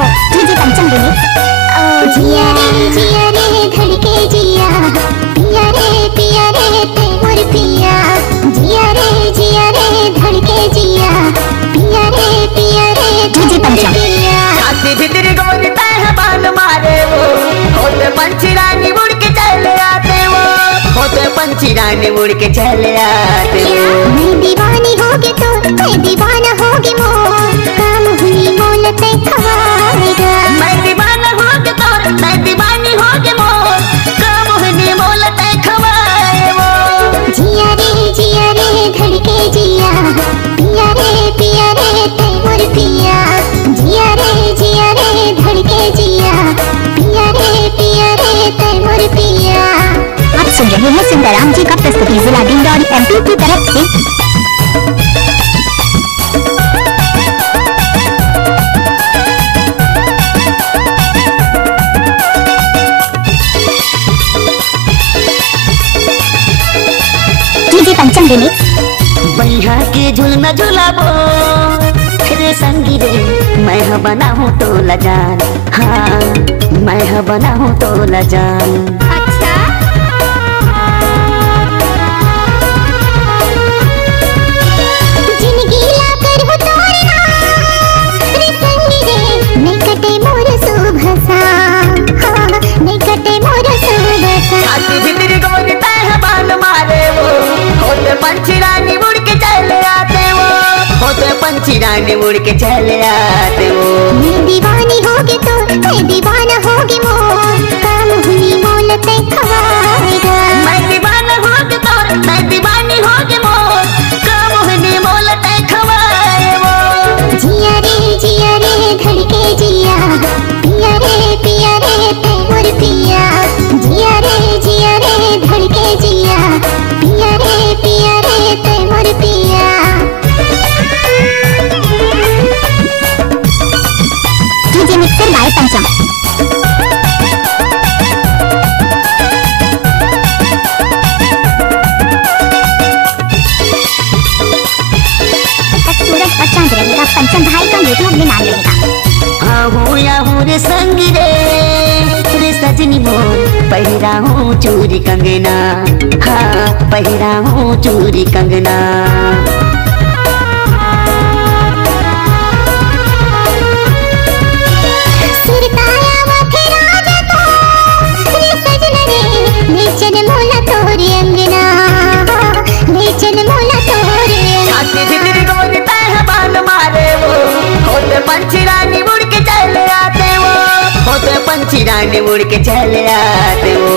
हो डीजे पंचम रिमिक्स। जिया रे धड़के जिया, पिया रे ते मोर पिया। जिया रे धड़के जिया, पिया रे डीजे पंचम। छाती भीतर गोरता है बाल मारे वो, होते पंछी रानी उड़ के चले आते वो, होते पंछी रानी उड़ के चले आते वो। मैं दीवानी होगी तो मैं दीवाना होगी मोर, काम हुई मोल ते खवाएगा। मैं दीवाना होगी तो मैं दीवानी होगी मोर, काम हुई मोल ते खवाए वो। जिया रे धड़के जिया, पिया रे ते मोर पिया। जिया रे धड़के जिया, पिया रे ते मोर पिया। आप सुन रहे हैं सुंदराम जी का प्रस्तुति जिला डिंडौरी MP की तरफ से। डीजे पंचम रिमिक्स। बैहा के झुलना झुलाबो रे संगी रे, मैं बना हूँ तो लजान, हाँ मैं बना हूँ तो लजान। अच्छा जिंदगी ला कर हो तोरना रे संगी रे, नहीं कटे मोर सुबह सा, हाँ नहीं कटे मोर सुबह सा। छाती भीतर गोरता है बाल मारे वो, होते पंछी रानी उड़ के चले आते वो, होते पंछी रानी उड़ के चले आते वो। मैं दीवानी होगी तो मैं दीवाना होगी मोर, काम हुई मोल ते खवाएगा। मैं दीवाना होगी तो मैं दीवानी होगी मोर, काम हुई मोल ते खवाए वो। जिया रे धड़के जिया, पिया रे ते मोर पिया। जिया रे धड़के जिया, पिया रे ते मोर पिया। डीजे मिक्सर बाय पंचम। तक सूरज और चांद रहेगा, पंचम भाई का यूट्यूब में नाम रहेगा। हाँ हूँ या हूँ रे संगी रे सजनी मोर, पहिरा हूँ चूरी कंगना, हाँ पहिरा हूँ चूरी कंगना। सुरताया माथे राजा तो रे सजना रे, नेचन मोला तोरे अंगना, नेचन मोला तोरे। छाती भीतर गोरता है बाल मारे वो, होते पंछी रानी उड़ के चले आते वो, होते पंछी रानी उड़ के चले आते वो।